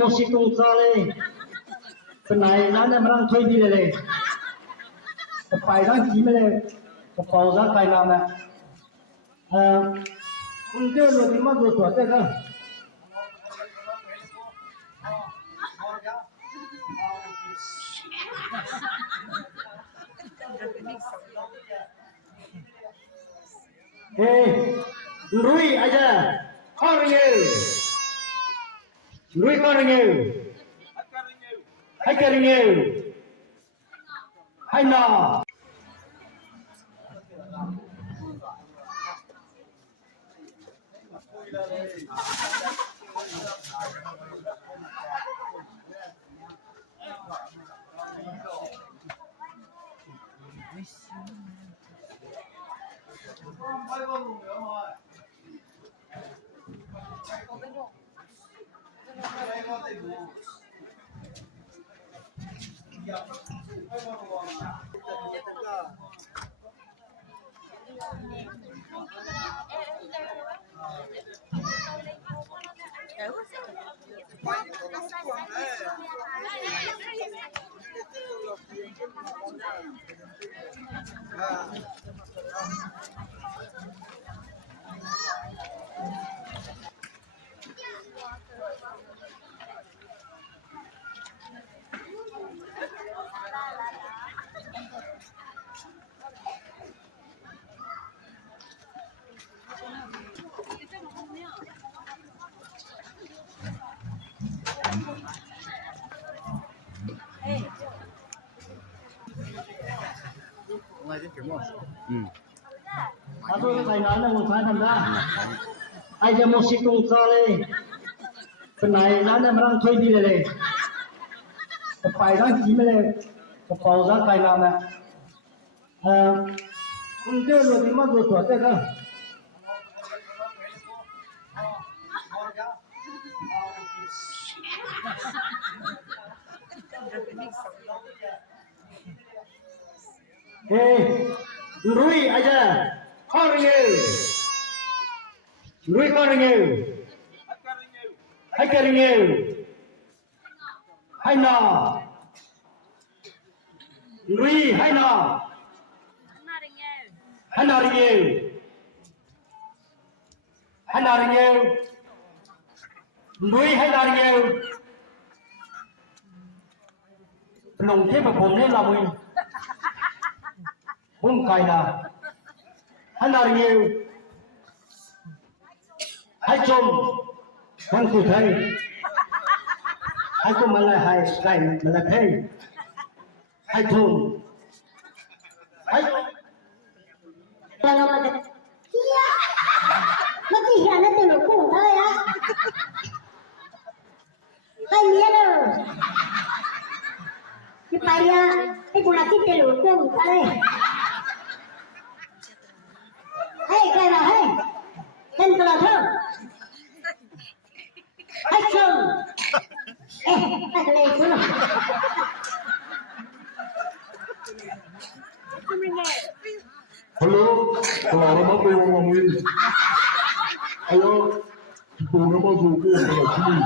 musik kong sale penai nana merang thôi điเลยไปทั้งทีไม่เลยกระเป๋าซักไปนำนะคุณเจ้าหลุดมาตัวเจ้าก็เฮ้รุ่ยอาจารย์ข้อเรียนรุ่ยข้อเรียนให้ข้อเรียนให้หน้าAtau saya nana musai tanda, aja musik kong sale penai nana merang thôi điเลยไปทั้งทีไม่เลยกระเป๋าซักไปนำนะคุณเจ้าหลุดมาตัวเจ้าก็เฮ้รุ่ยอาจารย์ข้อเรียนรุ่ยข้อเรียนให้ข้อเรียนให้หน้ารุ่ยให้หน้าให้หน้าเรียนให้หน้าเรียนรุ่ยให้หน้าเรียนหลงเทพผมเนี่ยเราเองผมใครนะให้นารีให้ชมทั้งสุดท้ายให้ชมมาเลยให้ใครมาเลยให้ชมให้แต่เรามาจะเฮียแล้วที่เฮียนั่นเป็นหลวงปู่เท่าไหร่อะให้เมียเลยที่ไปอะให้กูรักที่เป็นหลวงปู่เท่าไหร่Hey, cái nào hey, tên cái nào thơ, hay chồng, cái này cứ nào, hello, kalau orang mau yang ngomongin, ayo, kita nak masuk ke dalam sini,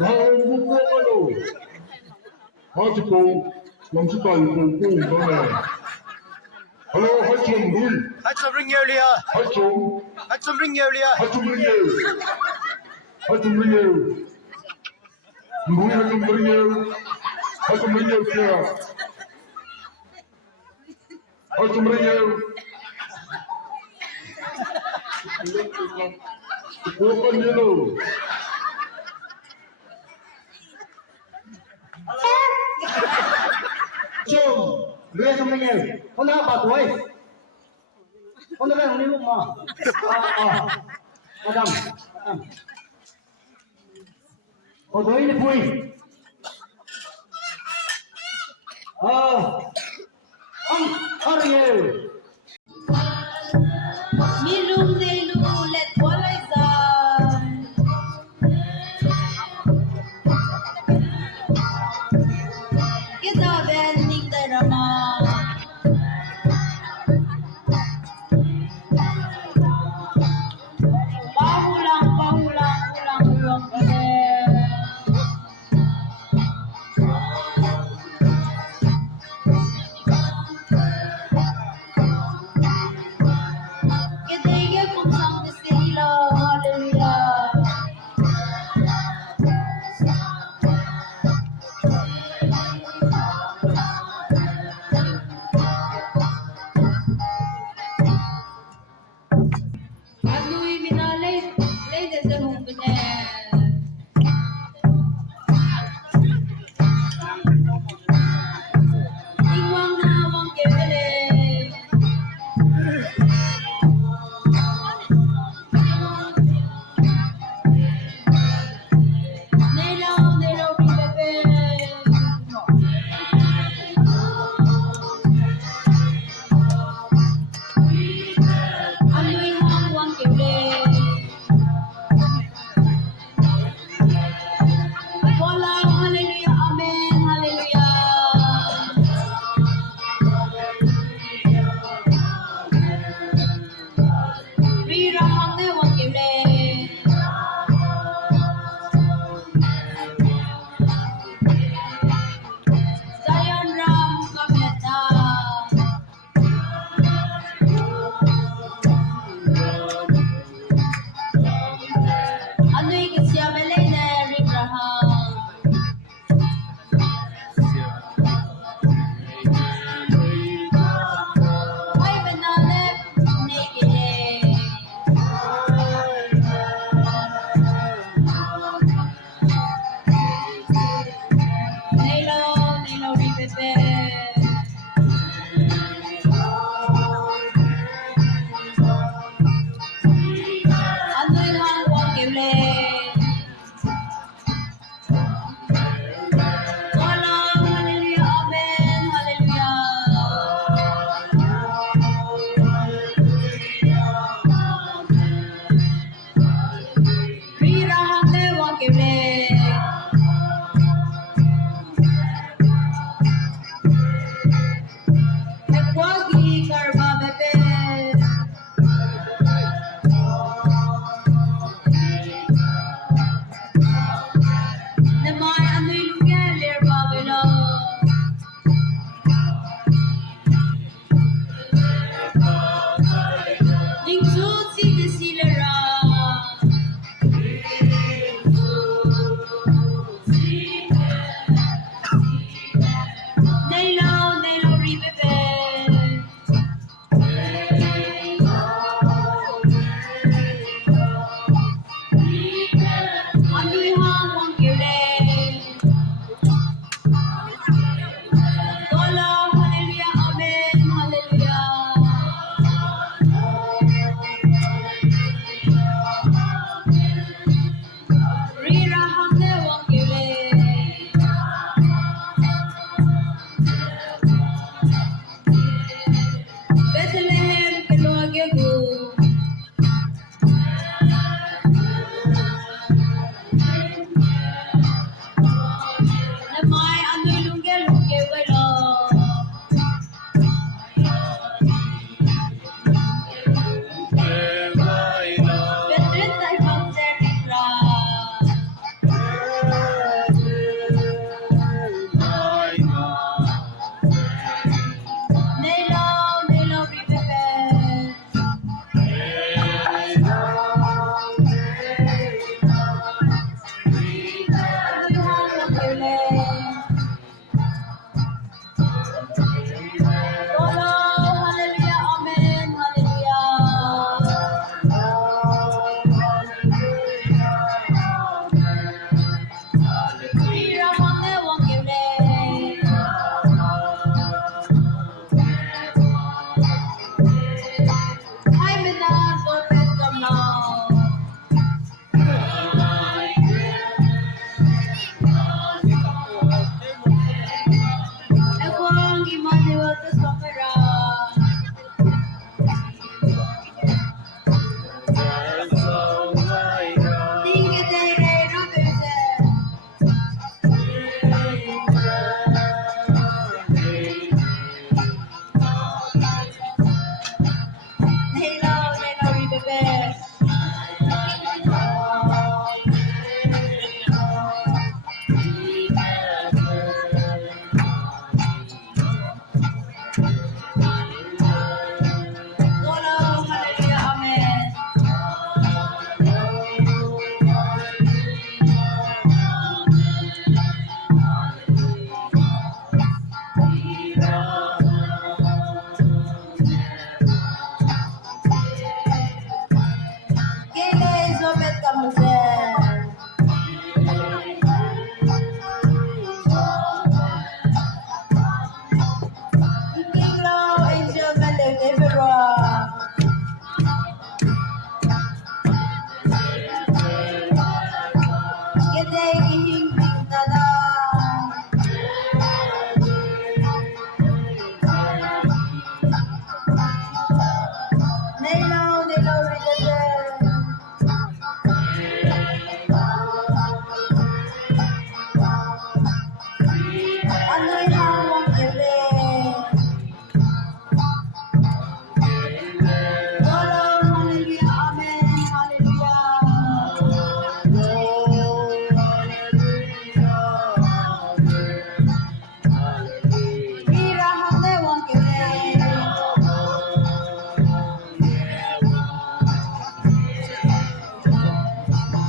kau buka kalau, masuk kau, langsung kau buka mana? Hello, hai chồng Rui. Hai chồng ring nhiều lìa. Hai chồng. Hai chồng ring nhiều lìa. Hai chồng ring nhiều. Hai chồng ring nhiều. Rui hai chồng ring nhiều. Hai chồng ring nhiều kia. Hai chồng ring nhiều. Bukan yellow. chồng ria xong anh em con đã bảo tuổi con đã về không đi lúc mà Adam có tuổi đi vui ông nhiều Milung nilu let walay zan Kita bening terama Pahulang ulang kare to Swamara. Tingin day day no bese. Hello, hello, bebe. Golo, hallelujah, amen. Kele Zobet Kamuzel. Kinglo Angel Melevera. Kede Ihing Nada. Nelo, Nelo Rigade. Ano yung kele? Golo, hallelujah, amen, hallelujah. Mira, hande wong kele.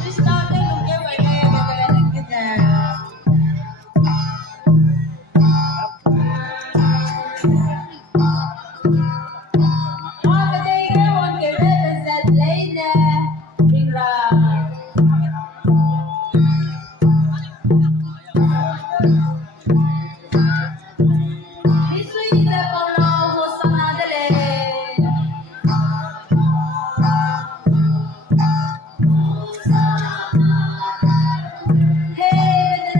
Krishna, Nelo, Kele, Kele, Kele. Hey,